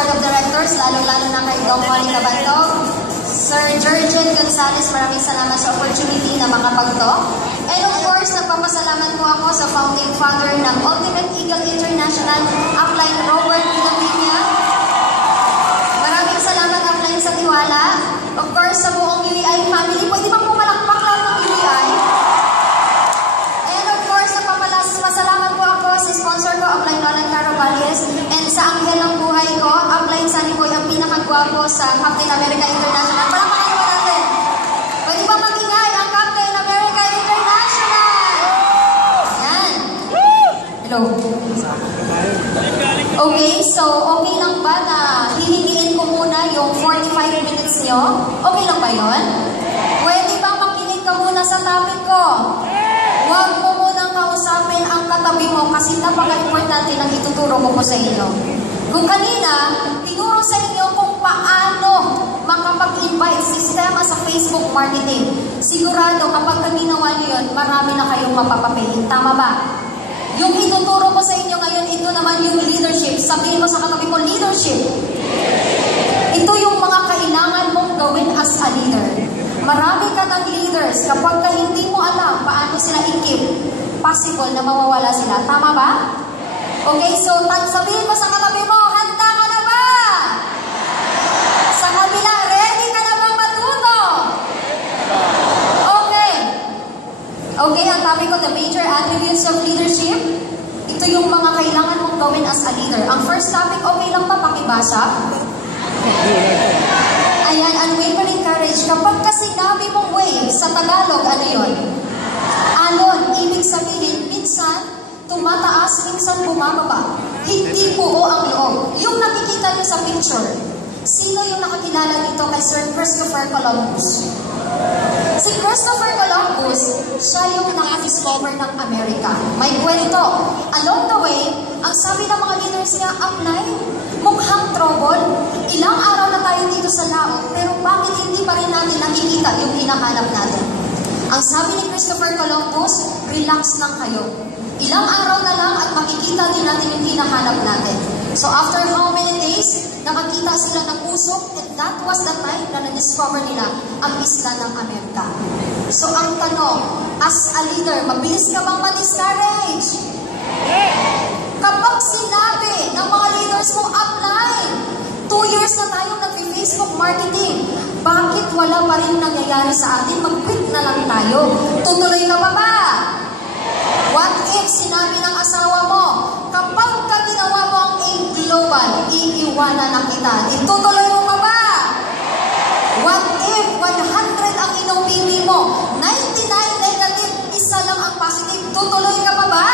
Board of Directors, lalong-lalo na kay Dong Juan Cabantog, Sir Jurgen Gonzales, maraming salamat sa opportunity na makapag-talk. And of course, nagpapasalamat po ako sa founding father ng Ultimate Eagle International, Upline Robert Pinapina. Maraming salamat, Upline, sa tiwala. Of course, sa buong UEI family, pwede bang pumalakpak lang ng UEI? And of course, nagpapasalamat po ako sa sponsor ko, Upline Roland Caro Valles, and sa anghel ng buhay ko, Upline Sunny Boy, ang pinakagwapo sa Captain America International. Palakpakan naman natin. Pwede ba mag-ingay ang Captain America International? Yan. Hello. Okay, so okay lang ba na hihingiin ko muna yung 45 minutes nyo? Okay lang ba yun? Pwede ba makinig ka muna sa topic ko? Huwag mo munang kausapin ang katabi mo kasi napaka-importante ng ituturo ko po sa inyo. Kung kanina, tinuro sa inyo kung paano makapag-invite sistema sa Facebook marketing. Sigurado kapag ginawa niyo yun, marami na kayong mapapapili. Tama ba? Yung ituturo ko sa inyo ngayon, ito naman yung leadership. Sabihin mo sa katabi mo, leadership. Ito yung mga kailangan mong gawin as a leader. Marami ka ng leaders. Kapag hindi mo alam paano sila i-keep, possible na mawawala sila. Tama ba? Okay, so sabihin mo sa katabi mo, handa ka na ba? Sa kabila, ready ka na bang matuto? Okay. Okay, ang topic ko, the major attributes of leadership. Ito yung mga kailangan mong gawin as a leader. Ang first topic, okay lang ba pakibasa? Ayan, unwavering courage. Kapag kasi sinabi mong wave, sa Tagalog, ano yun? Alon, ibig sabihin, minsan, tumataas, minsan bumababa. Hindi buo ang loob. Yung nakikita niyo sa picture, sino yung nakakilala dito kay Sir Christopher Columbus? Si Christopher Columbus, siya yung nakadiscover ng Amerika. May kwento. Along the way, ang sabi ng mga leaders niya, Upline, mukhang trouble. Ilang araw na tayo dito sa laot, pero bakit hindi pa rin natin nakikita yung hinahanap natin? Ang sabi ni Christopher Columbus, relax lang kayo. Ilang araw na lang at makikita din natin yung hinahanap natin. So after how many days, nakakita sila ng usok, and that was the time na na-discover nila ang isla ng Amerika. So ang tanong, as a leader, mabilis ka bang ma-discourage? Kapag sinabi ng mga leaders mo, Upline, 2 years na tayo nag-Facebook marketing, bakit wala pa rin nangyayari sa atin? Mag-quit na lang tayo. Tutuloy ka pa ba? What if sinabi ng asawa mo, kapag ka ginawa mo ang A-Global, iiwanan na kita. Itutuloy mo pa ba? What if 100 ang inupili mo, 99 negative, isa lang ang positive, tutuloy ka pa ba?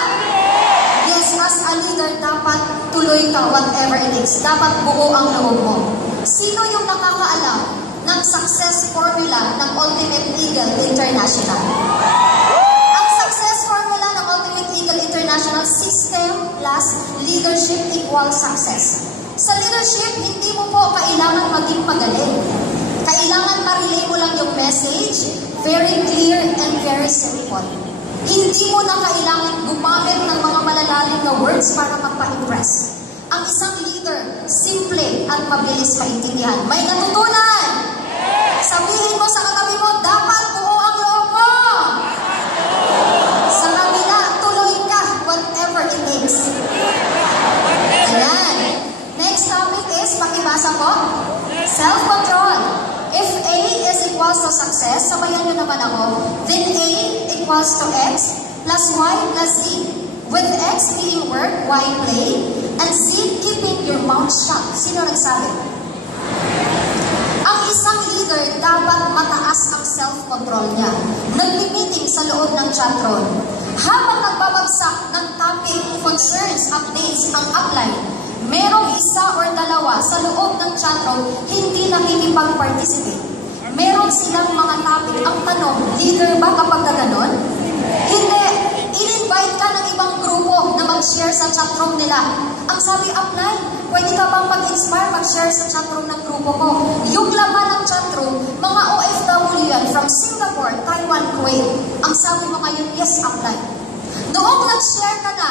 Yes, as a leader, dapat tuloy ka whatever it is. Dapat buo ang loob mo. Sino yung nakakaalam ng success formula ng Ultimate Eagle International? Ang success formula ng Ultimate Eagle International, system plus leadership equals success. Sa leadership, hindi mo po kailangan maging magaling. Kailangan ma-relay mo lang yung message, very clear and very simple. Hindi mo na kailangan gumamit ng mga malalalim na words para magpa-impress. Ang isang leader, simple at mabilis maintindihan. May natutunan! Sabihin mo sa katabi mo, dapat buo ang loob mo! Sa kabila, tuloy ka, whatever it takes. Ayan. Next topic is, pakibasa po, self-control. If A is equals to success, sabayan nyo naman ako, then A equals to X plus Y plus Z. With X being work, Y play, and Z keeping your mouth shut. Sino nagsabi? Ang isang leader, dapat mataas ang self-control niya. Nag-meeting sa loob ng chatroom. Habang nagbabagsak ng topic, concerns, updates ang upline, merong isa or dalawa sa loob ng chatroom hindi nakikipag-participate. Meron silang mga topic. Ang tanong, leader ba kapag gano'n? Hindi. In-invite ka ng ibang grupo na mag-share sa chatroom nila. Ang sabi, Upline, pwede ka bang mag-inspire, mag-share sa chatroom ng grupo ko? Yung laman ng chatroom, mga OFW yan from Singapore, Taiwan, Kuwait. Ang sabi mo ngayon, yes, Upline. Noong nag-share ka na,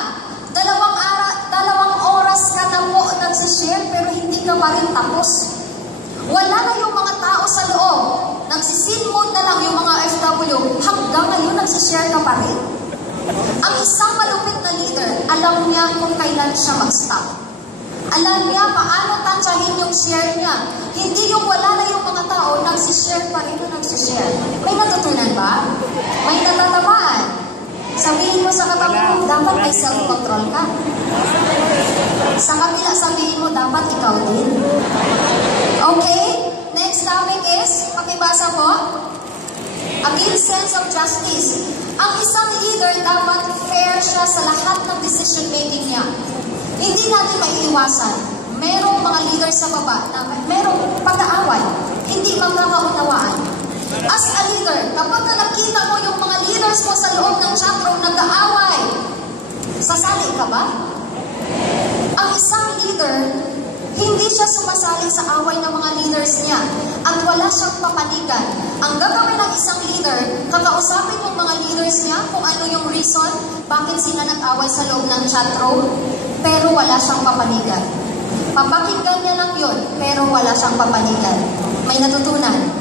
dalawang oras ka na po nagsishare pero hindi ka pa rin tapos. Wala na yung mga tao sa loob. Nagsisin mode na lang yung mga FW. Hanggang ngayon nagsishare ka pa rin. Ang isang malupit na leader, alam niya kung kailan siya mag-stop. Alam niya paano tansyahin yung share niya. Hindi yung wala na yung mga tao, nagsishare pa rin na nagsishare. May natutunan ba? May natatamaan. Sabihin mo sa katabi mo, dapat may self-control ka. Sa kabila, sabihin mo, dapat ikaw din. Okay? Next topic is, pakibasa po, a keen sense of justice. Ang isang leader dapat fair siya sa lahat ng decision making niya. Hindi natin maiiwasan. Merong mga leader sa baba na merong pag-aaway, hindi magkakaunawaan. As a leader, kapag nakita mo yung mga leaders mo sa loob ng chatroom nag-aaway, sasali ka ba? Ang isang leader, hindi siya sumasali sa away ng mga leaders niya at wala siyang papanigan. Ang gagawin ng isang leader, kakausapin yung mga leaders niya kung ano yung reason, bakit sila nag-away sa loob ng chatroom, pero wala siyang papanigan. Papakinggan niya lang yun, pero wala siyang papanigan. May natutunan.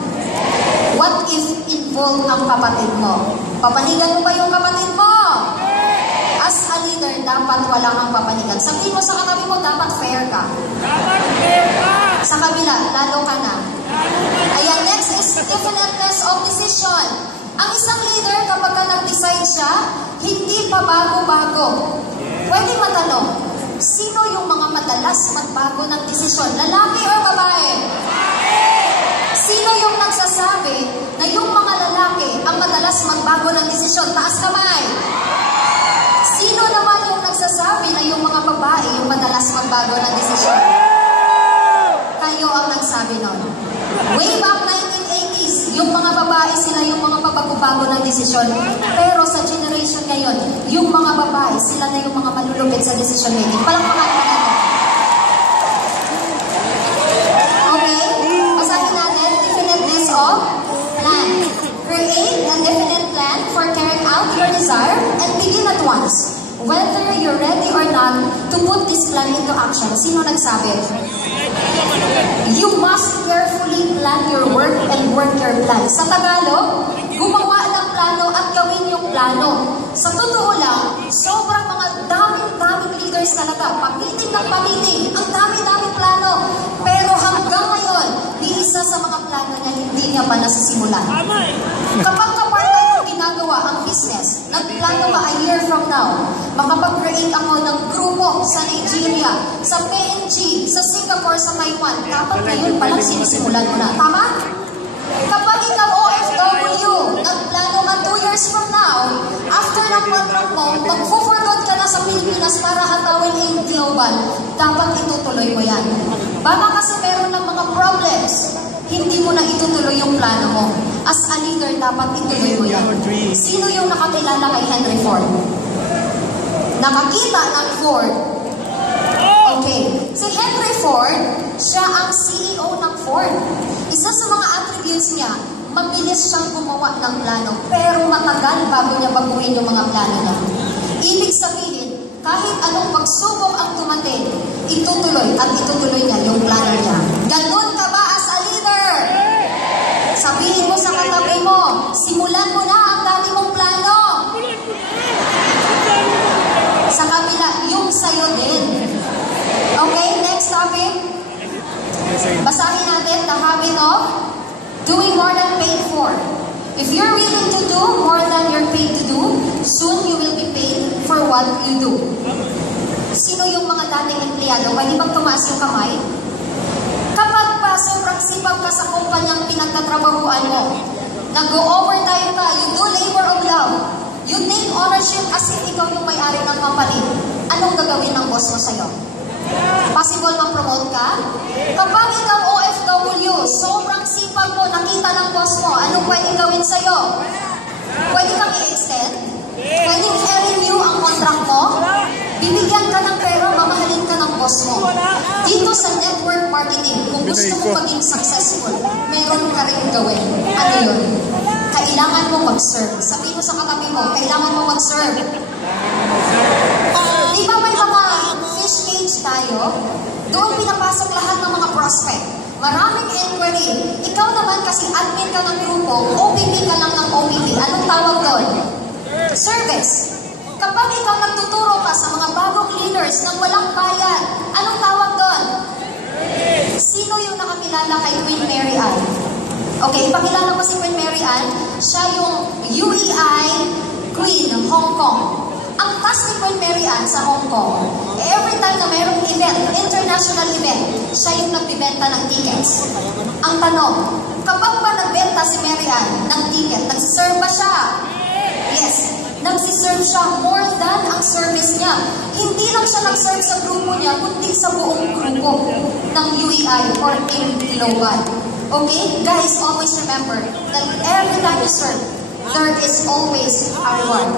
What if involved ang kapatid mo? Papanigan mo ba yung kapatid mo? As a leader, dapat wala kang papanigan. Sabihin mo sa katabi mo, dapat fair ka. Sa kabila, lalo ka na. Ayan, next is definiteness of decision. Ang isang leader, kapag ka nag-decide siya, hindi pa bago-bago. Pwede matanong, sino yung mga madalas magbago ng desisyon? Lalaki o babae? Sino yung nagsasabi na yung mga lalaki ang madalas magbago ng desisyon? Taas kamay. Sino naman yung nagsasabi na yung mga babae yung madalas magbago ng desisyon? Kayo ang nagsabi nun. Way back 1980s, yung mga babae sila yung mga pabago-bago ng desisyon. Pero sa generation ngayon, yung mga babae, sila na yung mga malulupit sa decision making. Palakpakan ka natin. Okay? Basahin natin, definiteness of plan. Create a definite plan for carrying out your desire and begin at once. Whether you're ready or not to put this plan into action. Sino nagsabi? You must carefully plan your work and work your plan. Sa Tagalog, gumawa ng plano at gawin yung plano. Sa totoo lang, sobrang mga daming leaders talaga. Pamiting ng pamiting. Ang dami-daming plano. Pero hanggang ngayon, di isa sa mga plano niya, hindi niya pa nasisimulan. Kapag kapag ginagawa ang business, nagplano ka a year from now, makapag-create ako ng grupo sa Nigeria, sa PNG, sa Singapore, sa Taiwan, dapat ngayon palang sinisimulan mo na. Tama? Kapag ikaw OFW, nagplano ka 2 years from now, after ng contract mo, mag-forward ka na sa Pilipinas para hatawin yung global, dapat itutuloy mo yan. Baka kasi meron ng mga problems, hindi mo na itutuloy yung plano mo. As a leader, dapat ituloy mo yan. Sino yung nakakilala kay Henry Ford? Nakakita ng Ford. Okay. Si Henry Ford, siya ang CEO ng Ford. Isa sa mga attributes niya, mabilis siyang gumawa ng plano, pero matagal bago niya baguhin yung mga plano niya. Ibig sabihin, kahit anong pagsubok ang tumating, itutuloy at itutuloy niya yung plano niya. Ganun ka ba as a leader? Sabihin mo sa katabi mo, simulan mo na ang dati mong plano. Sa kabila, yung sa'yo din. Okay, next topic. Basahin natin, the habit of doing more than paid for. If you're willing to do more than you're paid to do, soon you will be paid for what you do. Sino yung mga dating empleyado? Pwede bang tumaas yung kamay? Kapag pa sobrang sipag ka sa kumpanyang pinagtatrabahuan mo, nag-go-overtime ka, you do labor of love, you take ownership as if ikaw yung may-ari ng company, anong gagawin ng boss mo sa'yo? Possible ma-promote ka? Kapag ikaw OFW, sobrang sipag mo, nakita ng boss mo, anong pwedeng gawin sa'yo? Pwede kang i-extend? Pwedeng i-renew ang contract mo? Bibigyan ka ng pera, mamahalin ka ng boss mo. Dito sa network marketing, kung gusto mo maging successful, meron ka rin gawin. Ano yun? Kailangan mo mag-serve. Sabihin mo sa katabi mo, kailangan mo mag-serve. Di ba may mga fish cage tayo, doon pinapasok lahat ng mga prospect. Maraming inquiry. Ikaw naman kasi admin ka ng grupo, OPP ka lang ng OPP. Anong tawag doon? Service. Kapag ikaw nagtuturo ka sa mga bagong leaders nang walang bayad, anong tawag doon? Sino yung nakakilala kay Queen Mary Ann? Okay, pakilala mo si Queen Mary Ann. Siya yung UEI Queen ng Hong Kong. Ang task ni Queen Mary Ann sa Hong Kong, every time na mayroong event, international event, siya yung nagbibenta ng tickets. Ang tanong, kapag ba nagbenta si Mary Ann ng ticket, nagsiserve ba siya? Yes. Nagsiserve siya more than ang service niya. Hindi lang siya nag-serve sa grupo niya, kundi sa buong grupo ng UEI or in Global. Okay? Guys, always remember that every time you serve, there is always a reward.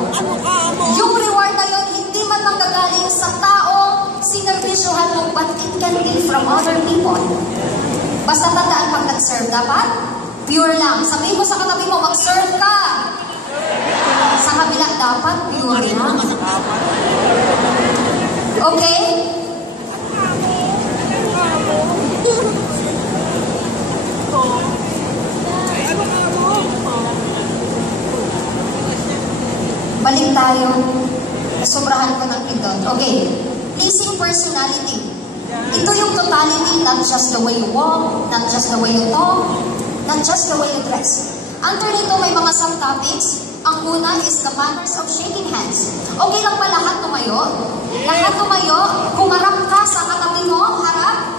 Yung reward na yun, hindi man lang gagaling sa taong sinervisyohan mo, but it can be from other people. Basta tandaan pag nag-serve, dapat pure lang. Sabihin mo sa katabi mo, mag-serve ka. Sa kabila, dapat pure lang. Okay? Balik tayo. Sobrahan ko ng pindot. Okay. Pleasing personality. Ito yung totality, not just the way you walk, not just the way you talk, not just the way you dress. Under nito may mga subtopics. Ang una is the manners of shaking hands. Okay lang ba lahat tumayo? Lahat tumayo? Kumarap ka sa katabi mo, harap.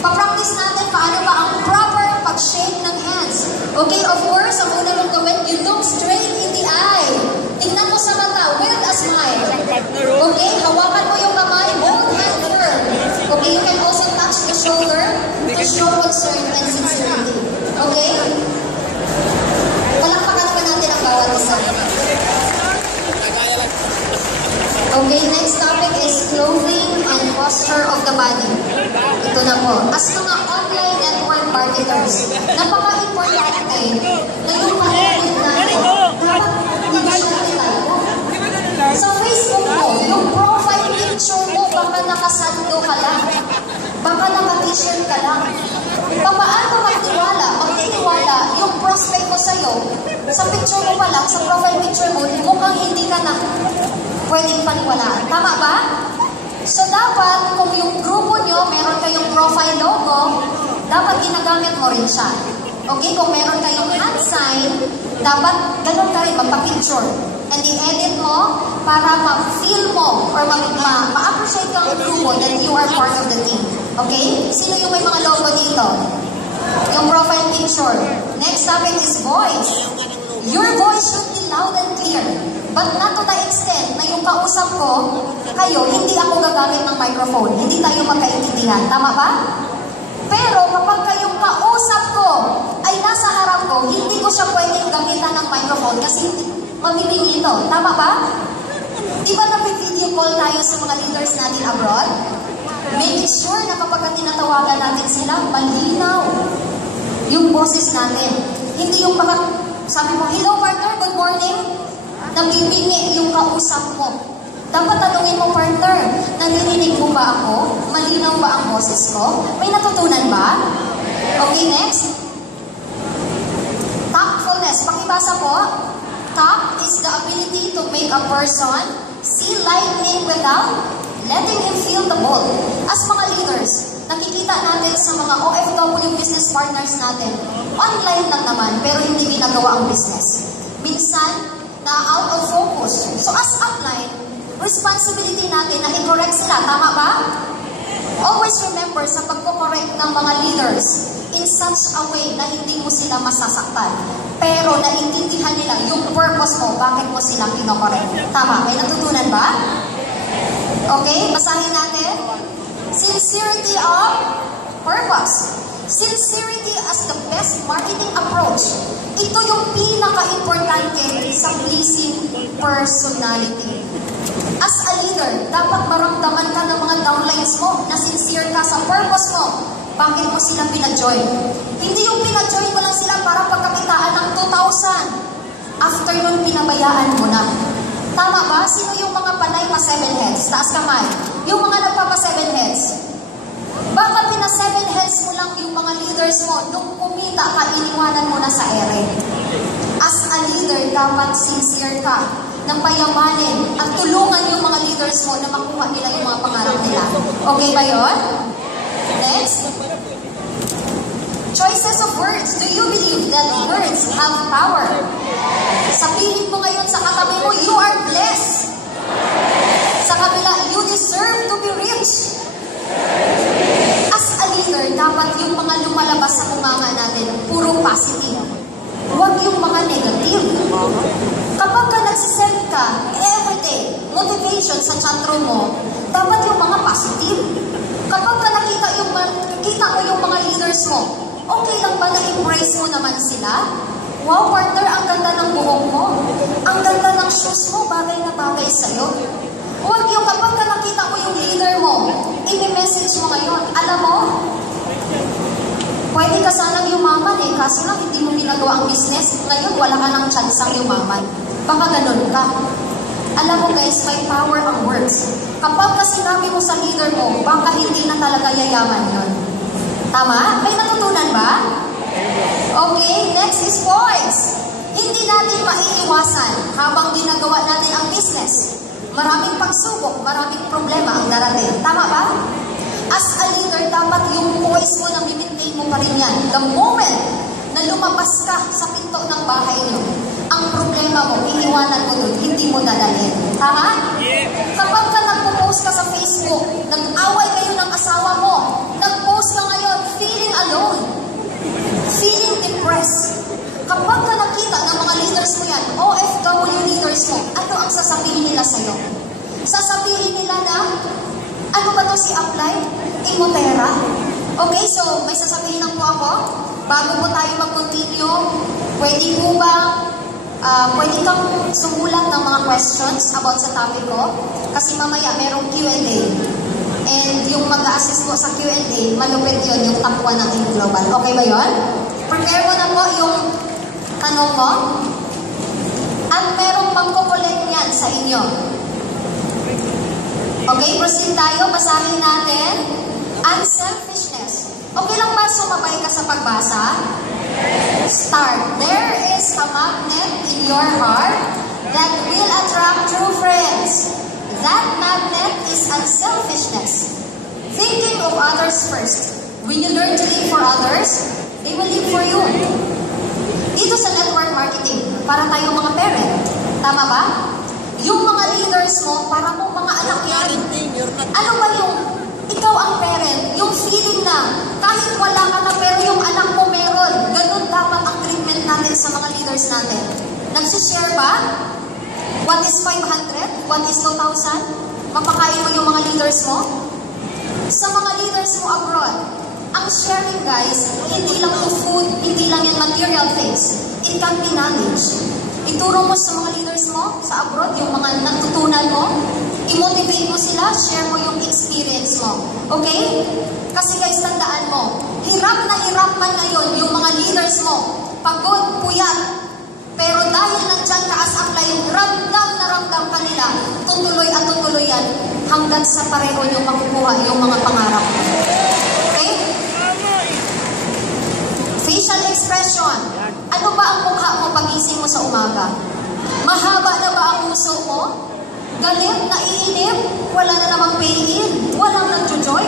Pa-practice natin paano ba ang proper pag-shake ng hands. Okay, of course, ang una mong gawin, you look straight in the eye. Tingnan mo sa mata with a smile. Okay, hawakan mo yung kamay, hold hand firm. Okay, you can also touch the shoulder to show concern and sincerity. Okay? Palakpakan naman natin ang bawat isa. Okay, next topic is clothing and posture of the body. Ito na po. As mga online network marketers, napaka-importante na yung panood natin. Dapat hindi siya nilalo. Sa Facebook mo, yung profile picture mo, baka nakasando ka lang. Baka naka-t-shirt ka lang. Paano magtiwala? Magtitiwala yung prospect mo sa'yo, sa picture mo pa lang, sa profile picture mo, mukhang hindi ka na pwedeng paniwalaan. Tama ba? So dapat, kung yung grupo nyo, meron kayong profile logo, dapat ginagamit mo rin siya. Okay? Kung meron kayong hand sign, dapat ganun ka rin, magpa-picture. And i-edit mo para ma-feel mo or ma-appreciate ka ang grupo that you are part of the team. Okay? Sino yung may mga logo dito? Yung profile picture. Next topic is voice. Your voice should be loud and clear. But not to the extent na yung kausap ko, kayo, hindi ako gagamit ng microphone. Hindi tayo magkaintindihan. Tama ba? Pero kapag kayong kausap ko ay nasa harap ko, hindi ko siya pwedeng gamitan ng microphone kasi mamimili ito. Tama ba? Di ba nag-video call tayo sa mga leaders natin abroad? Make sure na kapag tinatawagan natin sila, malinaw yung boses natin. Hindi yung sabi mo, hello partner, good morning. Nabibingi yung kausap mo. Dapat tanungin mo, partner, naririnig mo ba ako? Malinaw ba ang boses ko? May natutunan ba? Okay, next. Tactfulness. Pakibasa po. Tact is the ability to make a person see lightning without letting him feel the ball. As mga leaders, nakikita natin sa mga OFW business partners natin, online lang naman, pero hindi ginagawa ang business. Minsan, na out of focus. So as upline, responsibility natin na i-correct sila. Tama ba? Always remember sa pagko-correct ng mga leaders in such a way na hindi mo sila masasaktan. Pero naiintindihan nila yung purpose mo, bakit mo sila kino-correct. Tama? May natutunan ba? Okay? Basahin natin. Sincerity of purpose. Sincerity as the best marketing approach. Ito yung pinaka-importante sa pleasing personality. As a leader, dapat maramdaman ka ng mga downlines mo na sincere ka sa purpose mo. Bakit mo sila pina-join? Hindi yung pina-join mo lang sila para pagkakitaan ng 2,000. After nun, pinabayaan mo na. Tama ba? Sino yung mga panay pa 7 heads? Taas kamay. Yung mga nagpapa 7 heads. Baka pina 7 heads mo lang yung mga leaders mo, nung kumita ka, iniwanan mo na sa ere. As a leader, dapat sincere ka ng payamanin at tulungan yung mga leaders mo na makuha nila yung mga pangarap nila. Okay ba yun? Next. Choices of words. Do you believe that words have power? Sabihin mo ngayon sa katabi mo, you are blessed. Sa kabila, you deserve to be rich. As a leader, dapat yung mga lumalabas sa bunganga natin, puro positive. Huwag yung mga negative. Kapag ka nagsisend ka, everyday, motivation sa chatroom mo, dapat yung mga positive. Kapag ka nakita mo yung mga leaders mo, okay lang ba na embrace mo naman sila? Wow, partner, ang ganda ng buhok mo. Ang ganda ng shoes mo, bagay na bagay sa'yo. Huwag yung kapag ka nakita mo yung leader mo, i-message mo ngayon. Alam mo, pwede ka sanang yumaman kaso lang hindi mo ginagawa ang business. Ngayon, wala ka ng chance ang yumaman. Baka ganun ka. Alam mo guys, may power ang words. Kapag ka sinabi mo sa leader mo, baka hindi na talaga yayaman yun. Tama? May natutunan ba? Okay, next is voice. Hindi natin maiiwasan habang ginagawa natin ang business. Maraming pagsubok, maraming problema ang darating. Tama ba? As a leader, dapat yung voice mo na i-maintain mo pa rin yan. The moment na lumabas ka sa pinto ng bahay niyo, ang problema mo, iniwanan mo doon, hindi mo dadalhin. Tama? Kapag ka nagpo-post ka sa Facebook, nag-away kayo ng asawa mo, nag-post ka ngayon, feeling alone, feeling depressed. Kapag ka nakita ng mga leaders mo yan, OFW leaders mo, ano ang sasabihin nila sa'yo? Sasabihin nila na, ano ba to si Apply? Imotera? Okay, so may sasabihin lang po ako. Bago po tayo mag-continue, pwede po ba, pwede kang sumulat ng mga questions about sa topic ko? Kasi mamaya merong Q&A. And yung mag-a-assist po sa Q&A, malupit yun, yung top 1 ng Team Global. Okay ba yun? Prepare mo na po yung tanong mo. At merong magkukulit yan sa inyo. Okay, proceed tayo. Basahin natin. Unselfishness. Okay lang ba sumabay ka sa pagbasa? Start. There is a magnet in your heart that will attract true friends. That magnet is unselfishness. Thinking of others first. When you learn to live for others, they will live for you. Dito sa network marketing, para tayong mga parent. Tama ba? Yung mga leaders mo, para mo mga anak yan. Ano ba yung, ikaw ang parent, yung feeling na, kahit wala ka na pero yung anak mo meron, ganun dapat ang treatment natin sa mga leaders natin. Nagsishare ba? What is 500? What is 2,000? Mapakain mo yung mga leaders mo? Sa mga leaders mo abroad, ang sharing guys, hindi lang yung food, hindi lang yan material things. It can be knowledge. Ituro mo sa mga leaders mo sa abroad, yung mga natutunan mo, i-motivate mo sila, share mo yung experience mo. Okay? Kasi guys, tandaan mo, hirap na hirap man ngayon yung mga leaders mo, pagod, puyat, pero dahil nandyan ka as Apply, ramdam na ramdam ka nila, tutuloy at tutuloy yan, hanggang sa pareho yung makukuha yung mga pangarap mo. Okay? Facial expression. Ano ba ang mukha mo pagising mo sa umaga? Mahaba na ba ang puso mo? Galit, naiinip? Wala na namang pain? Walang nagjo-joy?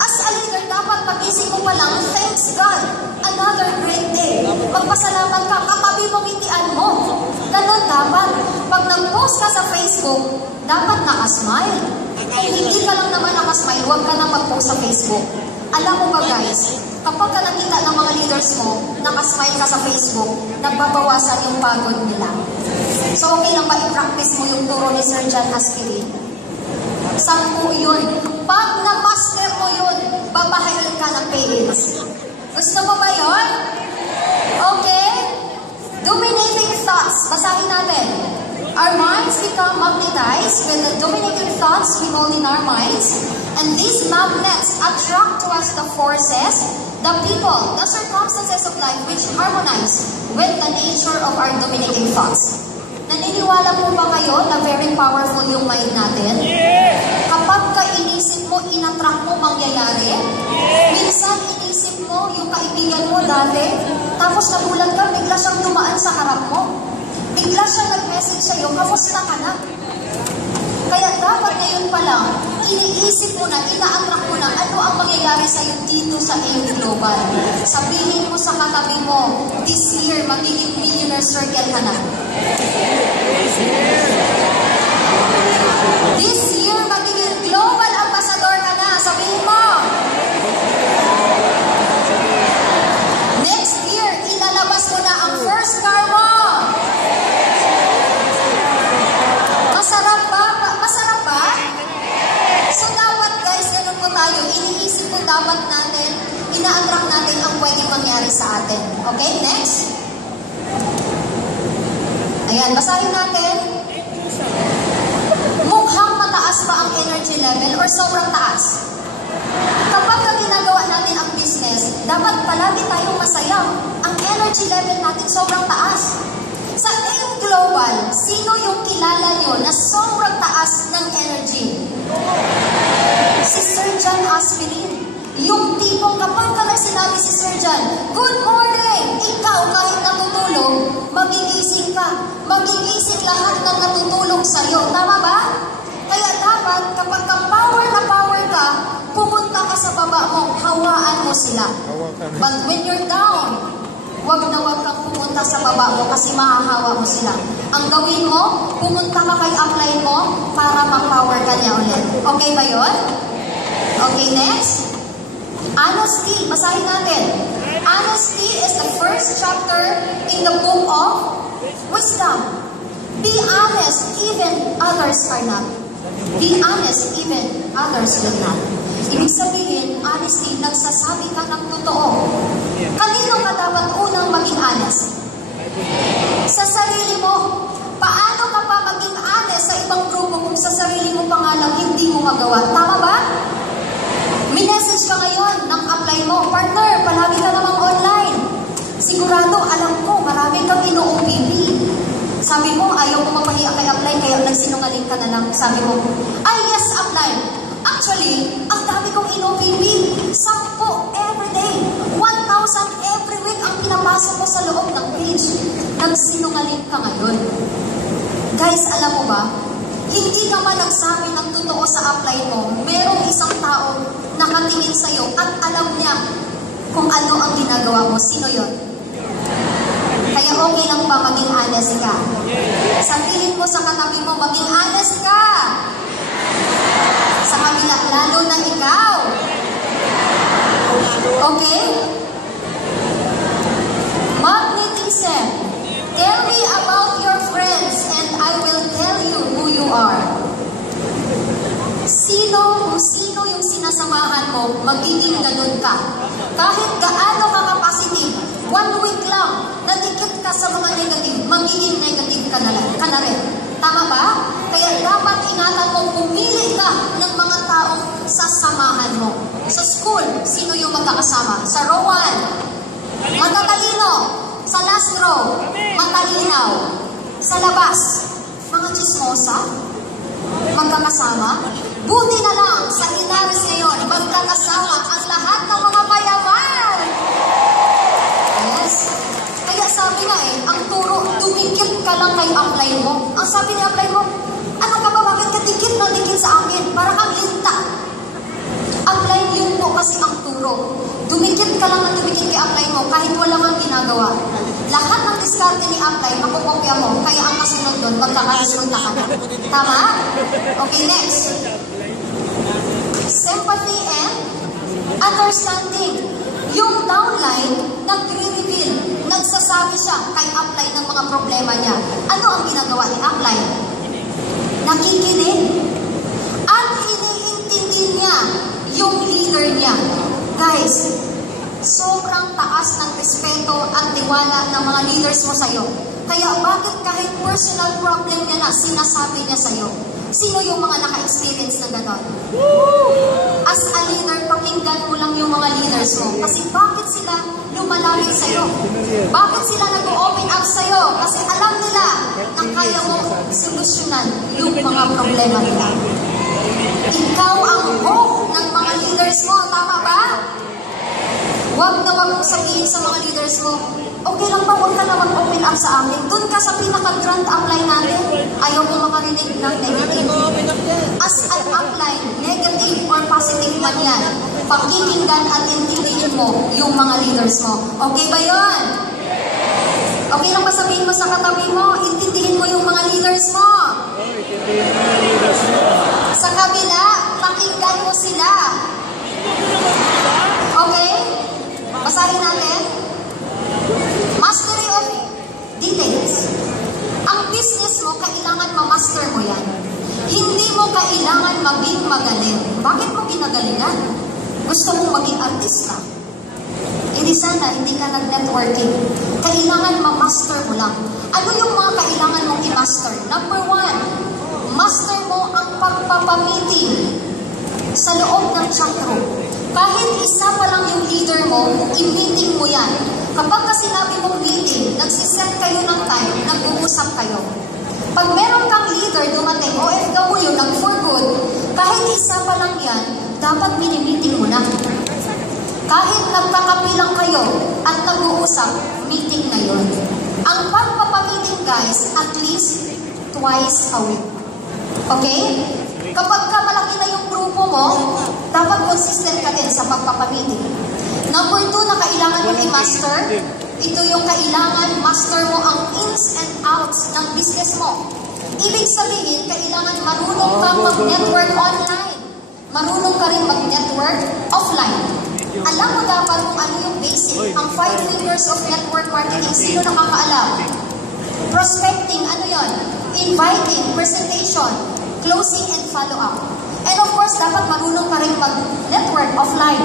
As a leader, dapat pagising mo pa lang, thanks God, another great day. Magpasalamat ka, katabi mo ngitian mo. Ganon dapat. Pag nag-post ka sa Facebook, dapat nakasmile. Kung hindi ka lang naman nakasmile, huwag ka na mag-post sa Facebook. Alam mo ba guys, kapag ka nakita ng mga leaders mo, nakasmile ka sa Facebook, nagbabawasan yung pagod nila. So okay lang ba i-practice mo yung turo ni Sir John Aspirin? 10 yun. Pag na-master mo yun, babahayin ka ng pains. Gusto mo ba yun? Okay? Dominating thoughts. Basahin natin. Our minds become magnetized when the dominating thoughts we hold in our minds, and these magnets attract to us the forces, the people, the circumstances of life which harmonize with the nature of our dominating thoughts. Naniniwala po ba kayo na very powerful yung mind natin? Kapag ka harap mo mangyayari? Minsan inisip mo yung kaibigan mo dati, tapos nagulat ka, bigla siyang dumaan sa harap mo. Bigla siyang nag-message sa'yo, kamusta ka na? Kaya dapat ngayon pa lang, iniisip mo na, ina-attract mo na, ano ang mangyayari sa'yo dito sa AIM Global. Sabihin mo sa katabi mo, this year, magiging millionaire circle ka na. This year, magiging global ambassador ka na. Sabihin mo. Next year, ilalabas mo na ang first car mo. Masarap ba? Masarap ba? So dapat guys, ganun po tayo. Iniisip po dapat natin, ina-attract natin ang pwedeng mangyari sa atin. Okay, next. Ayan, basahin natin. Mukhang mataas ba ang energy level or sobrang taas? Kapag ginagawa natin ang business, dapat palagi tayong masaya. Ang energy level natin sobrang taas. Sa AIM Global, sino yung kilala nyo na sobrang taas ng energy? Si Sir John Aspelin. Yung tipong kapag ka sinabi si Sir John, good morning! Ikaw kahit natutulog, magigising ka. Magigising lahat ng natutulog sa'yo. Tama ba? Kaya dapat kapag power na power ka, pumunta ka sa baba mo, hawaan mo sila. But when you're down, wag na wag kang pumunta sa baba mo kasi mahahawa mo sila. Ang gawin mo, pumunta ka kay upline mo para mag-power ka niya ulit. Okay ba yun? Okay, next. Honesty. Basahin natin. Honesty is the first chapter in the book of wisdom. Be honest even others are not. Be honest even others will not. Ibig sabihin, honesty, nagsasabi ka ng totoo. Kanino ka dapat unang maging honest? Sa sarili mo. Paano ka pa maging honest sa ibang grupo kung sa sarili mo pa nga lang hindi mo magawa? Tama ba? Minessage ka ngayon ng apply mo, partner, palagi ka namang online. Sigurado, alam ko, marami kang ino-OPP. Sabi mo, ayaw mo mapahiya kay apply, kaya nagsinungaling ka na lang. Sabi mo, ay yes, apply. Actually, ang dami kong ino-OPP. 10 everyday. 1,000 every week ang pinapasok mo sa loob ng page. Nagsinungaling ka ngayon. Guys, alam mo ba, hindi ka man nagsabi ng totoo sa apply mo, merong isang tao nakatingin sa'yo at alam niya kung ano ang ginagawa mo. Sino yon? Kaya okay lang ba maging honest ka? Sabihin mo sa katabi mo, maging honest ka. Sa kabila, lalo na ikaw. Okay? Magnetism. Tell me about your friends and I will tell you who you are. Kung sino yung sinasamahan mo, magiging ganun ka. Kahit gaano ka ka-positive, 1 week lang, nadikit ka sa mga negative, magiging negative ka na rin. Tama ba? Kaya dapat ingatan mo, pumili ka ng mga taong sasamahan mo. Sa school, sino yung magkakasama? Sa row 1, matatalino. Sa last row, matalinaw. Sa labas, mga chismosa, magkakasama. Buti na lang, sa Inaris ngayon, magkakasama ang lahat ng mga mayaman. Yes. Kaya sabi nga ang turo, dumikit ka lang kay apply mo. Ang sabi ni apply mo, ano ka ba, bakit ka dikit na dikit sa akin? Para kang linta. Apply yun po kasi ang turo. Dumikit ka lang ang dumikit kay apply mo kahit wala kang ginagawa. Lahat ng diskarte ni apply, makukopya mo. Kaya ang kasunod doon, magkakasunod na ka na. Tama? Okay, next. Sympathy and understanding. Yung downline, nagre-reveal, nagsasabi siya kay apply ng mga problema niya. Ano ang ginagawa ni apply? Nakikinig. At iniintindi niya yung leader niya. Guys, sobrang taas ng respeto at tiwala ng mga leaders mo sa'yo. Kaya bakit kahit personal problem niya na, sinasabi niya sa'yo? Sino yung mga naka-experience na gano'n? As a leader, pakinggan mo lang yung mga leaders mo. Kasi bakit sila lumalapit sa'yo? Bakit sila nag-open up sa'yo? Kasi alam nila na kaya mo solusyonan yung mga problema nila. Ikaw ang hope ng mga leaders mo. Tama ba? Huwag na huwag mong sabihin sa mga leaders mo, okay lang ba, huwag ka na mag-open up sa akin. Doon ka sa pinaka-grand upline natin. Ayaw mo makarinig ng negative. As an upline, negative or positive man yan, pakikinggan at intindihin mo yung mga leaders mo. Okay ba yun? Okay lang ba sabihin mo sa katabi mo, intindihin mo yung mga leaders mo? Sa kabila, pakinggan mo sila. Okay? Basahin natin. Mastery of details. Ang business mo, kailangan ma-master mo yan. Hindi mo kailangan maging magaling. Bakit mo ginagalingan? Gusto mong maging artista. Hindi sana, hindi ka nag-networking. Kailangan ma-master mo lang. Ano yung mga kailangan mong i-master? Number 1, master mo ang pagpapamiting sa loob ng chat room. Kahit isa pa lang yung leader mo, i-meeting mo yan. Kapag sinabi mong meeting, nagsiset kayo ng time, nag-uusap kayo. Pag meron kang leader dumating, OFW, nag-for good, kahit isa pa lang yan, dapat mini-meeting mo na. Kahit nagkakapilang kayo at nag-uusap, meeting na yun. Ang pagpapamiting, guys, at least twice a week. Okay? Kapag ka malaki na yung grupo mo, dapat consistent ka din sa pagpapamiting. Number 2 na kailangan mo i-master, ito yung kailangan master mo ang ins and outs ng business mo. Ibig sabihin, kailangan marunong kang mag-network online. Marunong ka rin mag-network offline. Alam mo dapat kung ano yung basic. Ang 5 pillars of network marketing, sino nakakaalam? Prospecting, ano yon? Inviting, presentation, closing, and follow-up. And of course, dapat marunong ka rin mag-network offline.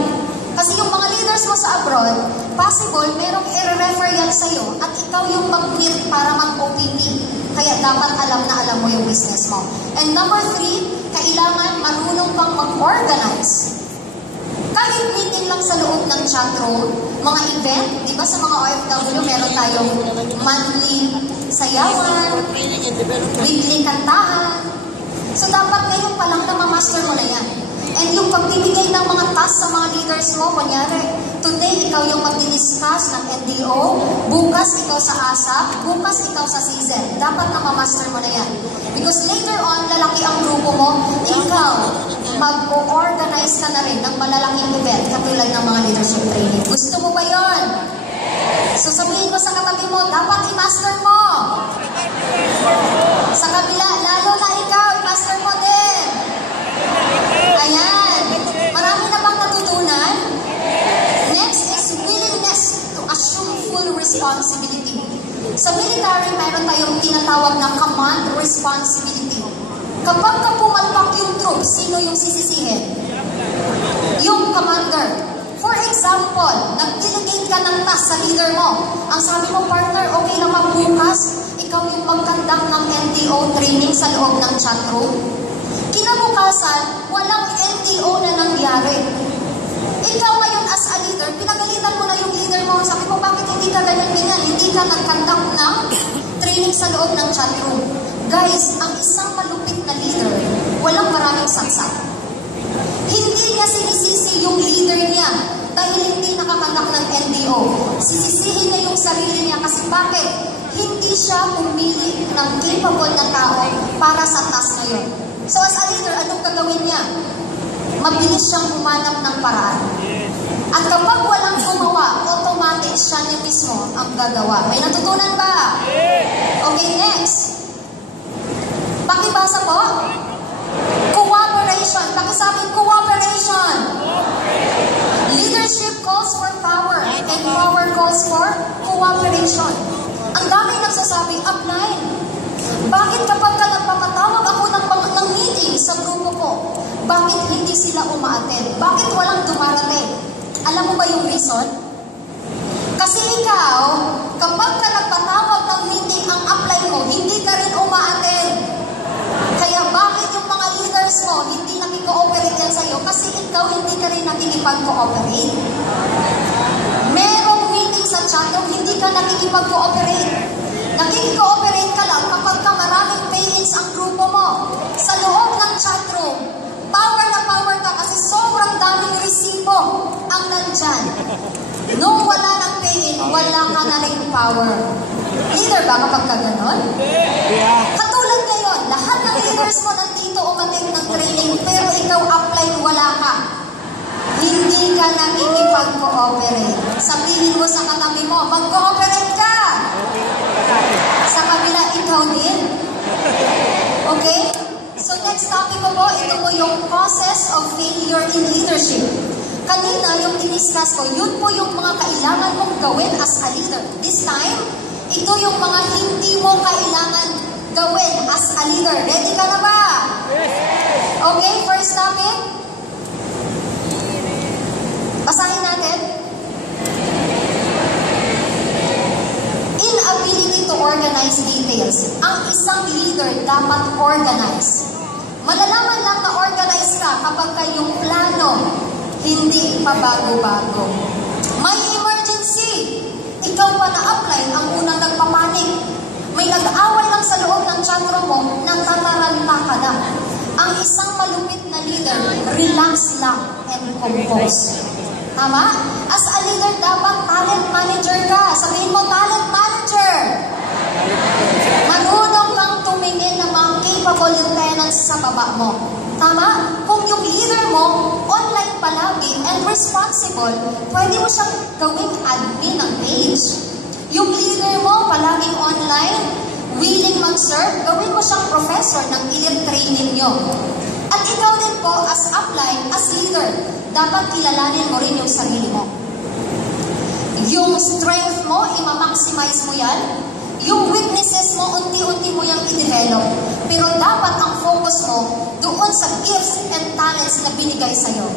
Kasi yung mga leaders mo sa abroad, possible, merong i-refer yan sa'yo at ikaw yung mag-meet para mag-OPT. Kaya dapat alam na alam mo yung business mo. And number 3, kailangan marunong kang mag-organize. Kahit meeting lang sa loob ng chat room, mga event, di ba sa mga OFW, meron tayong monthly sayawan, weekly kantahan. So dapat ngayon pa lang na ma-master mo na yan. And yung pagbibigay ng mga task sa mga leaders mo, kunyari, today ikaw yung mag-discuss ng NDO, bukas ikaw sa ASAP, bukas ikaw sa season. Dapat na ma-master mo na yan. Because later on, lalaki ang grupo mo, ikaw, mag-organize ka na rin ng malalaking event katulad ng mga leadership training. Gusto mo ba yun? So sabihin mo sa katabi mo, dapat i-master mo. Sa kabila, lalo na ikaw, i-master mo din. Ayan. Marami na bang natutunan? Next is willingness to assume full responsibility. Sa military, mayroon tayong tinatawag na command responsibility. Kapag ka pumalpak yung troop, sino yung sisisihin? Yung commander. For example, nag-delegate ka ng task sa leader mo. Ang sabi mo, partner, okay naman bukas, ikaw yung mag-conduct ng NDO training sa loob ng chat room. Kinabukasan, walang NDO na nangyari. Ikaw ngayon as a leader, pinagalitan mo na yung leader mo. Sabi mo, bakit hindi ka ganyan-ganyan? Hindi ka nag-conduct ng training sa loob ng chat room. Guys, ang isang malupit na leader, walang maraming saksak. Hindi niya sinisisi yung leader niya dahil hindi nakakandak ng NDO. Sisisihin niya yung sarili niya kasi bakit? Hindi siya pumili ng capable na tao para sa task na yun. So as a leader, anong gagawin niya? Mabilis siyang humanap ng paraan. At kapag walang gumawa, automatic siya ni mismo ang gagawa. May natutunan ba? Okay, next. Pakibasa po. Cooperation. Pakisabing cooperation. Leadership calls for power and power calls for cooperation. Ang dami nagsasabi, upline. Bakit kapag ka nagpapatawag ako ng meeting sa grupo ko, bakit hindi sila umaattend? Bakit walang dumarating? Alam mo ba yung reason? Kasi ikaw, kapag ka nagpatawag ng meeting ang upline mo, hindi ka rin umaattend. Kaya bakit yung mga leaders mo hindi nakikooperate yan sa'yo? Kasi ikaw hindi ka rin nakikipag-cooperate. Merong meeting sa chatroom, hindi ka nakikipag-cooperate. Nakikipag-cooperate ka lang kapag ka maraming pay-ins ang grupo mo. Sa loob ng chatroom, power Nung wala ng pain, wala ka na rin power. Leader ba kapag ka ganon? Katulad ngayon, lahat ng leaders mo nandito umating ng training, pero ikaw apply, wala ka. Hindi ka nakikipag-cooperate. Sabihin mo sa katabi mo, mag-cooperate ka. Sa kabila, ikaw din. Okay? So next topic ko po, ito po yung causes of failure in leadership. Kanina, yung i-discuss ko, yun po yung mga kailangan mong gawin as a leader. This time, ito yung mga hindi mo kailangan gawin as a leader. Ready ka na ba? Okay, first topic. Basahin natin. Inability to organize details. Ang isang leader dapat organize. Malalaman lang na organize ka kapag kayong plano, hindi pa bago-bago. May emergency. Ikaw pa na-apply ang unang nagpapanik. May nag-away lang sa loob ng chatroom mo, natataranta ka na. Ang isang malupit na leader, relax lang and compose. Tama? As a leader, dapat talent manager ka. Sabihin mo, talent manager. Marunong kang tumingin ng mga capable lieutenants sa baba mo. Tama? Kung yung leader mo, online palagi and responsible, pwede mo siyang gawing admin ng page. Yung leader mo, palaging online, willing mag-serve, gawin mo siyang professor ng elite training nyo. At ikaw din po, as upline, as leader, dapat kilalanin mo rin yung sarili mo. Yung strength mo, ima-maximize mo yan. Yung weaknesses mo, unti-unti mo yung i-develop. Pero dapat ang focus mo doon sa gifts and talents na binigay sa'yo.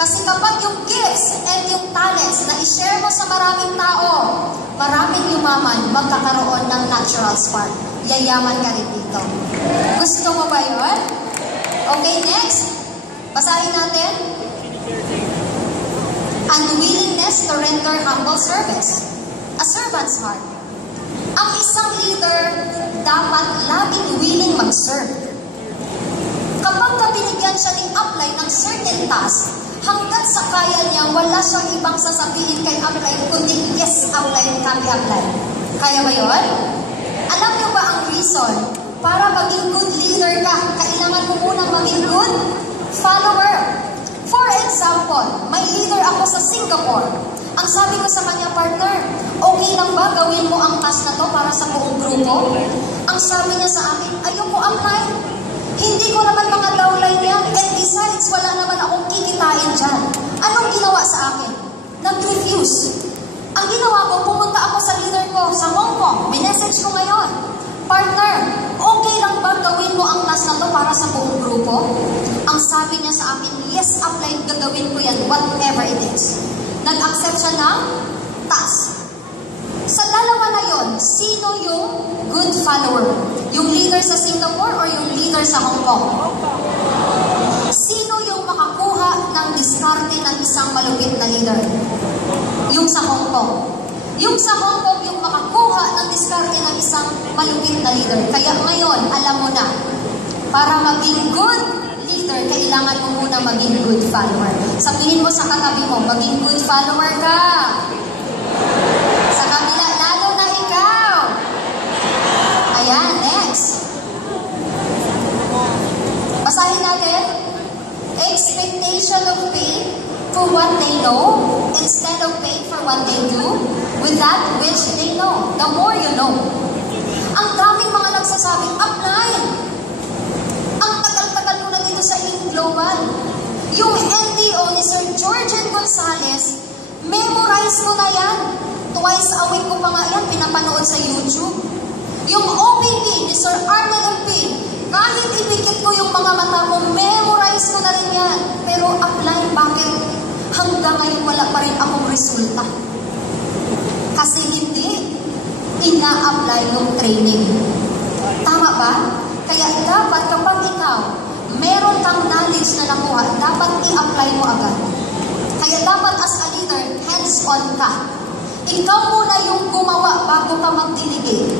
Kasi kapag yung gifts and yung talents na i-share mo sa maraming tao, maraming yumaman, magkakaroon ng natural spark. Yayaman ka rin dito. Gusto mo ba yun? Okay, next. Basahin natin. Unwillingness to render humble service. A servant's heart. Ang isang leader dapat laging willing mag-serve. Kapag binigyan siya ng apply ng certain task, hanggat sa kaya niya, wala siyang ibang sasabihin kay apply, kundi yes, apply, copy, apply. Kaya ba yun? Alam niyo ba ang reason? Para maging good leader ka, kailangan mo munang maging good follower. For example, may leader ako sa Singapore. Ang sabi ko sa kanya, partner, okay lang ba gawin mo ang task na to para sa buong grupo? Ang sabi niya sa akin, ayoko apply. Hindi ko naman mga downline yan. And besides, wala naman akong kikitain dyan. Anong ginawa sa akin? Nag-refuse. Ang ginawa ko, pumunta ako sa leader ko sa Hong Kong. Minessage ko ngayon, partner, okay lang ba gawin mo ang task na to para sa buong grupo? Ang sabi niya sa akin, yes, apply, gagawin ko yan, whatever it is. Nag-accept siya ng task. Sa dalawa na yon, sino yung good follower? Yung leader sa Singapore or yung leader sa Hong Kong? Sino yung makakuha ng diskarte ng isang malupit na leader? Yung sa Hong Kong. Yung sa Hong Kong, yung makakuha ng diskarte ng isang malupit na leader. Kaya ngayon, alam mo na, para maging good leader, kailangan mo muna maging good follower. Sabihin mo sa katabi mo, maging good follower ka. Sa kabila, lalo na ikaw. Ayan, next. Basahin natin. Expectation of pay for what they know instead of pay for what they do with that which they know. The more you know. Ang daming mga nagsasabing, apply. Ang tagal-tagal ko na dito sa Global. Yung NDO ni Sir Georgian Gonzalez, memorize ko na yan. Twice a week ko pa nga yan, pinapanood sa YouTube. Yung OPP ni Sir Arnold P, kahit ipikit ko yung mga mata mo, memorize ko na rin yan. Pero apply, bakit? Hanggang ngayon wala pa rin akong resulta. Kasi hindi ina-apply yung training. Tama ba? Kaya dapat kapag ikaw, meron kang knowledge na nakuha, dapat i-apply mo agad. Kaya dapat as a leader, hands-on ka. Ikaw muna yung gumawa bago ka mag-delegate.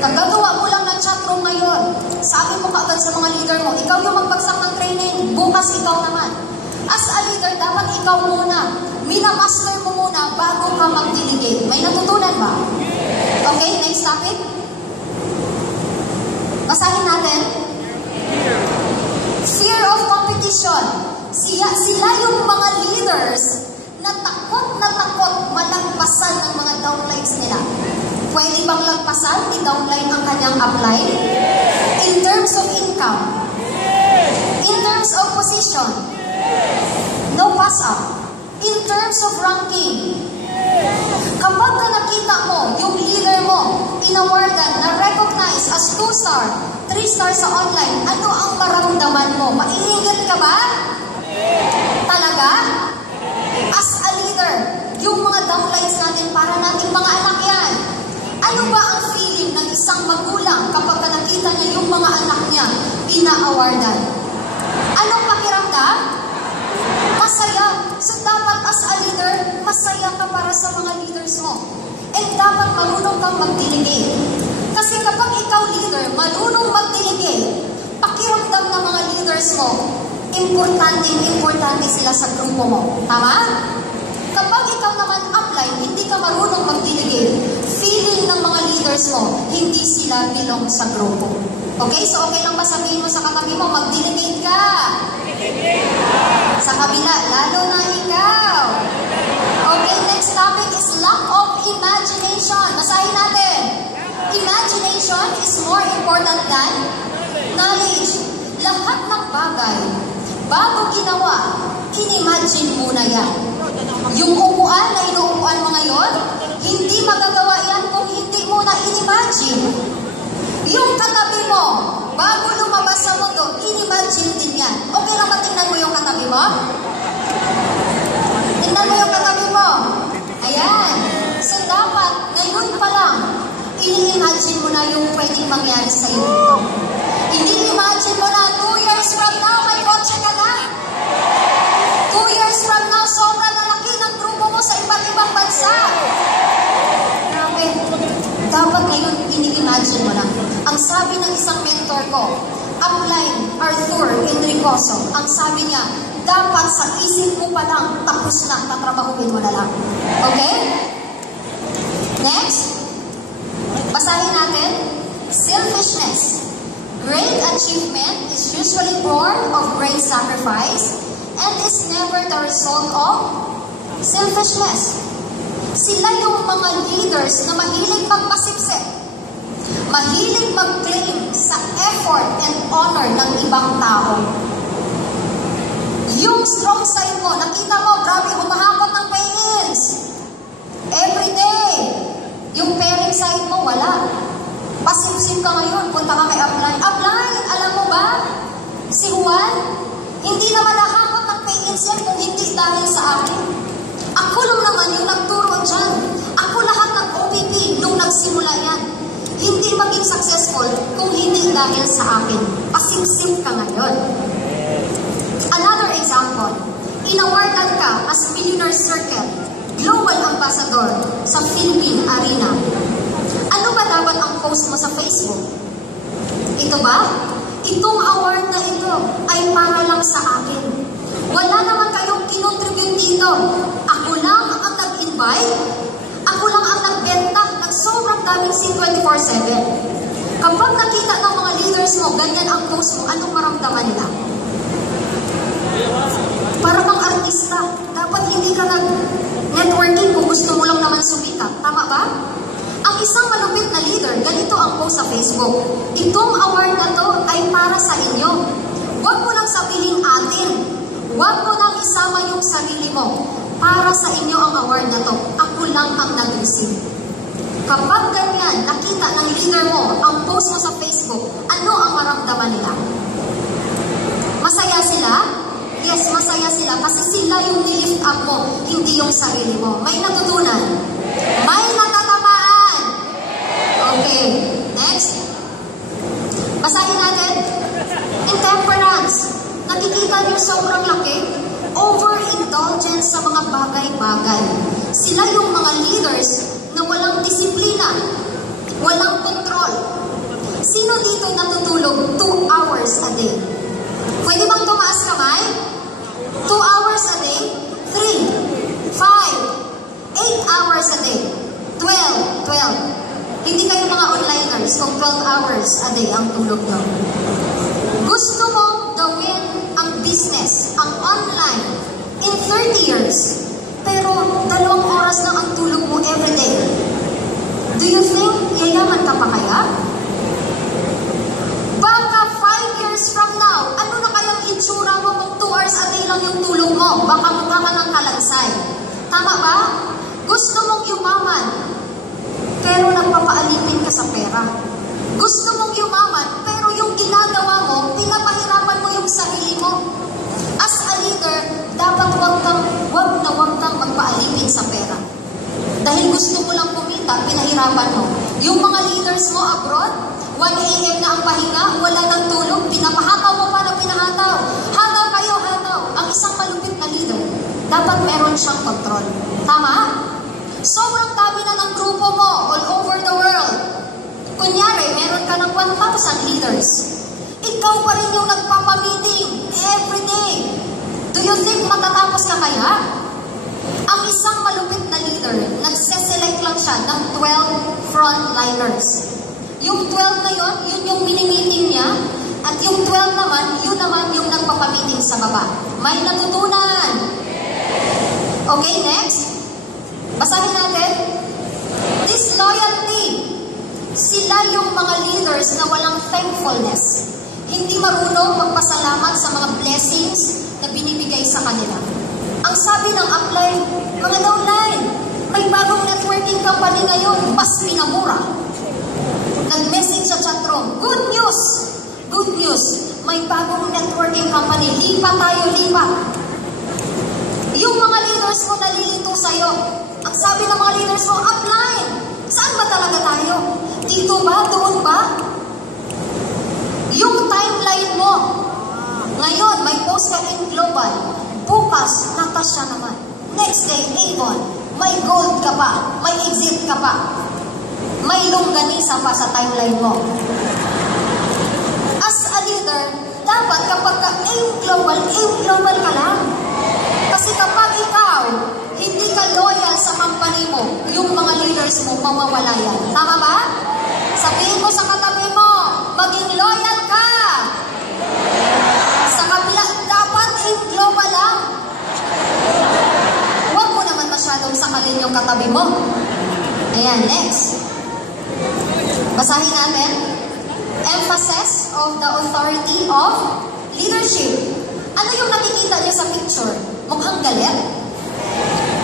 Kagagawa mo lang ng chatroom ngayon. Sabi mo kaagad sa mga leader mo, ikaw yung magbagsak ng training, bukas ikaw naman. As a leader, dapat ikaw muna. Minamaster mo muna bago ka mag-delegate. May natutunan ba? Okay, next topic. Basahin natin. Fear of competition. Sila yung mga leaders na takot malagpasan ng mga downlines nila. Pwede bang lagpasan ni downline ang kanyang upline? In terms of income. In terms of position. No pass up. In terms of ranking. Kapag ka nakita mo, yung leader mo, inawardan, na-recognize as 2-star, 3-star sa online, ano ang maramdaman mo? Maingit ka ba? Talaga? As a leader, yung mga downlines natin, para nating mga anak yan. Ano ba ang feeling ng isang magulang kapag nakita niya yung mga anak niya ina-awardan? Anong pakiramdam? Masaya. So dapat as a leader, masaya ka para sa mga leaders mo. And dapat marunong kang mag-delegate. Kasi kapag ikaw leader, marunong mag-delegate, pakiramdam ng mga leaders mo, importante sila sa grupo mo. Tama? Kapag ikaw naman upline, hindi ka marunong mag-delegate, feeling ng mga leaders mo, hindi sila belong sa grupo. Okay? So okay lang ba sabihin mo sa katabi mo, mag-delegate ka? Sa kabila, lalo na ikaw. Okay, next topic is lack of imagination. Basahin natin. Imagination is more important than knowledge. Lahat ng bagay, bago ginawa, in-imagine muna yan. Yung upuan na inuupuan mo ngayon, hindi magagawa yan kung hindi mo na in-imagine. Yung katabi mo, bago lumabas sa mundo, in-imagine din yan. Okay lang ba tingnan mo yung katabi mo? Tingnan mo yung katabi mo. Ayan. So dapat, ngayon pa lang, ini-imagine mo na yung pwedeng mangyari sa'yo dito. Ini-imagine mo na, 2 years from now, may kotse ka na. 2 years from now, sobrang lalaki ng grupo mo sa iba't ibang bansa. Grabe. Dapat ngayon, ini-imagine mo na. Ang sabi ng isang mentor ko, upline Arthur Enricoso, ang sabi niya, dapat sa isip mo pa lang, tapos na, tatrabahuin mo na lang. Okay? Next. Basahin natin. Selfishness. Great achievement is usually born of great sacrifice and is never the result of selfishness. Sila yung mga leaders na mahilig magpasipsip. Mahilig mag-claim sa effort and honor ng ibang tao. Yung strong side mo, nakita mo, grabe, humahakot ng pay-ins. Every day. Yung pairing side mo, wala. Pasipsip ka ngayon, punta ka kay upline. Upline, alam mo ba? Si Juan, hindi naman nahakot ng pay-ins yan kung hindi dahil sa akin. Ako lang naman yung nagturo dyan. Ako lahat ng OPP nung nagsimula yan. Hindi maging successful kung hindi dahil sa akin. Pasipsip ka ngayon. Another example, inawardan ka as Millionaire Circle, Global Ambassador sa Philippine Arena. Ano ba dapat ang post mo sa Facebook? Ito ba? Itong award na ito ay para lang sa akin. Wala naman kayong kinontribute dito. Ako lang ang nag-invite. Ako lang ang nagbenta ng sobrang daming C24/7. Kapag nakita ng mga leaders mo, ganyan ang post mo, anong maramdaman nila? Para kang artista. Dapat hindi ka nag-networking kung gusto mo lang naman sumikat. Tama ba? Ang isang malupit na leader, ganito ang post sa Facebook. Itong award na to ay para sa inyo. Huwag mo lang sabihin atin. Huwag mo lang isama yung sarili mo. Para sa inyo ang award na to. Ako lang ang nag-receive. Kapag ganyan, nakita ng leader mo ang post mo sa Facebook, ano ang maramdaman nila? Masaya sila? Yes, masaya sila kasi sila yung nilift up mo, hindi yung sarili mo. May natutunan? May natatamaan? Okay, next. Basahin natin. Intemperance. Nakikita niyo sobrang laki? Overindulgence sa mga bagay-bagay. Sila yung mga leaders na walang disiplina, walang control. Sino dito natutulog 2 hours a day? Pwede bang tumaas kamay? 2 hours a day? 3, 5, 8 everyday ang tulog nyo. Gusto mong gawin ang business, ang online, in 30 years, pero 2 oras lang ang tulog mo everyday. Do you think yayaman ka pa kaya? Baka 5 years from now, ano na kayang itsura mo kung 2 hours a day lang yung tulog mo? Baka mukha ka ng kalansay. Tama ba? Gusto mong yumaman, pero nagpapaalipin ka sa pera. Gusto mong yumaman, pero yung ginagawa mo, pinapahirapan mo yung sarili mo. As a leader, dapat wag kang magpaalipin sa pera. Dahil gusto mo lang kumita, pinahirapan mo. Yung mga leaders mo abroad, 1 AM na ang pahinga, wala ng tulog, pinapahataw mo pa na pinahataw. Hataw kayo, hataw. Ang isang malupit na leader, dapat meron siyang control. Tama? Sobrang dami na ng grupo mo all over the world. Kunyari, meron ka ng 1,000 leaders. Ikaw pa rin yung nagpapamiting every day. Do you think matatapos ka kaya? Ang isang malupit na leader, nagse-select lang siya ng 12 frontliners. Yung 12 na yun yung mini-meeting niya. At yung 12 naman, yun naman yung nagpapamiting sa baba. May natutunan. Okay, next. Basahin natin. Disloyalty. Sila yung mga leaders na walang thankfulness. Hindi marunong magpasalamat sa mga blessings na binibigay sa kanila. Ang sabi ng upline, mga downline, may bagong networking company ngayon, mas pinamura. Nag-message sa chatroom, good news! Good news! May bagong networking company, lipat tayo, lipat. Yung mga leaders mo nalilito sa'yo. Ang sabi ng mga leaders mo, upline, saan ba talaga tayo? Dito ba? Doon ba? Yung timeline mo, ngayon may post ka in global, bukas, Natasha naman. Next day, Avon, may gold ka pa, may exit ka pa, may longganisa pa sa timeline mo. As a leader, dapat kapag aim global ka lang. Kasi kapag ikaw, hindi ka loyal sa company mo, yung mga leaders mo, mawawala yan. Tama ba? Sabihin mo sa katabi mo, maging loyal ka. Sa kabila, dapat aim global lang. Huwag mo naman masyadong sakalin yung katabi mo. Ayan, next. Basahin natin. Emphasis of the authority of leadership. Ano yung nakikita niyo sa picture? Mukhang galit.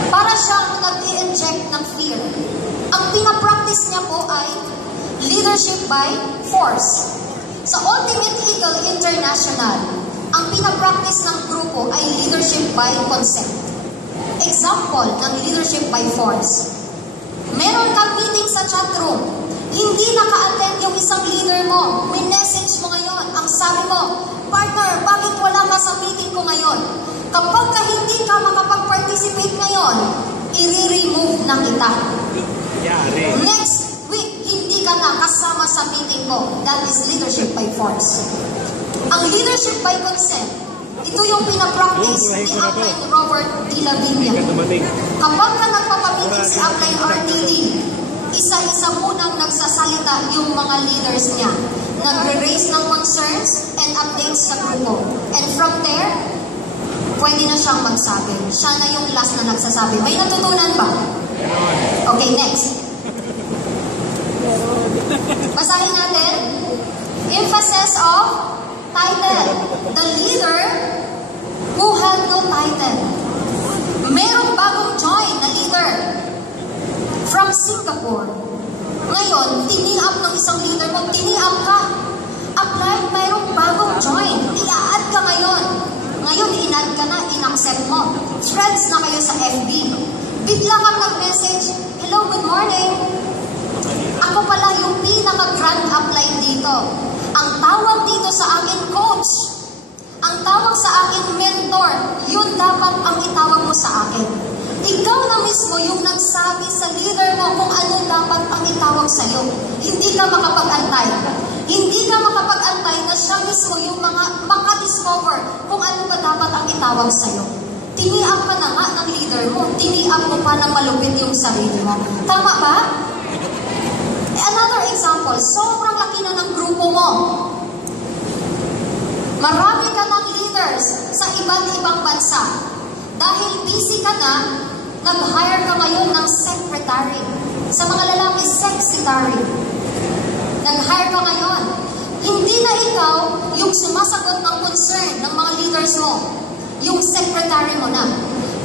Para siyang nag-i-inject ng fear. Ang pinapractice niya po ay leadership by force. Sa Ultimate Eagle International, ang pinapractice ng grupo ay leadership by consent. Example ng leadership by force. Meron kang meeting sa chatroom, hindi naka-attend yung isang leader mo, may message mo ngayon, ang sabi mo, partner, bakit wala ka sa meeting ko ngayon? Kapag ka hindi ka makapag-participate ngayon, i-remove na kita. Next week, hindi ka na kasama sa meeting ko. That is leadership by force. Ang leadership by consent, ito yung pinapractice ni Upline Robert D. Lavinia. Kapag ka nagpapamiting si Upline RTD, isa-isa munang nagsasalita yung mga leaders niya. Nagre-raise ng concerns and updates sa grupo. And from there, pwede na siyang magsabi. Siya na yung last na nagsasabi. May natutunan ba? Okay, next. Basahin natin. Emphasis of title. The leader who had no title. Merong bagong join na leader from Singapore. Ngayon, tini-up ng isang leader mo, tini-up ka. Apply, mayroong bagong join. I-add ka ngayon. Ngayon, in-add ka na, in-accept mo. Friends na kayo sa FB. Bigla kang nag-message, hello, good morning. Ako pala yung pinaka-grand upline dito. Ang tawag dito sa akin, coach. Ang tawag sa akin, mentor. Yun dapat ang itawag mo sa akin. Ikaw na mismo yung nagsabi sa leader mo kung ano dapat ang itawag sa'yo. Hindi ka makapag-antay. Hindi ka makapag-antay na siya mismo yung mga maka-discover kung ano ba dapat ang itawag sa'yo. Tiniap ka na nga ng leader mo. Tiniap mo pa na malupit yung sarili mo. Tama ba? Another example, sobrang laki na ng grupo mo. Marami ka ng leaders sa iba't ibang bansa. Dahil busy ka na, nag-hire ka ngayon ng secretary. Sa mga lalaki, sexitary. Nag-hire ka ngayon. Hindi na ikaw yung sumasagot ng concern ng mga leaders mo. Yung secretary mo na.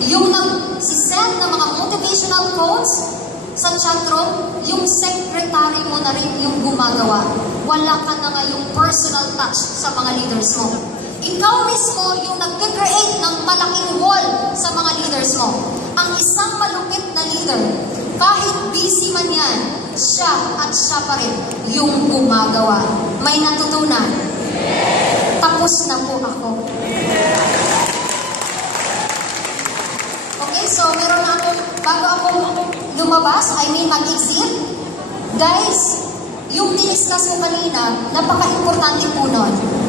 Yung nag-send ng mga motivational quotes sa chatroom, yung secretary mo na rin yung gumagawa. Wala ka na nga yung personal touch sa mga leaders mo. Ikaw mismo yung nag-create ng malaking wall sa mga leaders mo. Ang isang malupit na leader, kahit busy man yan, siya at siya pa rin yung gumagawa. May natutunan? Tapos na po ako. Okay, so meron na ako, bago ako lumabas, mag-exit. Guys, yung diniscuss ko kanina, napaka-importante po nun.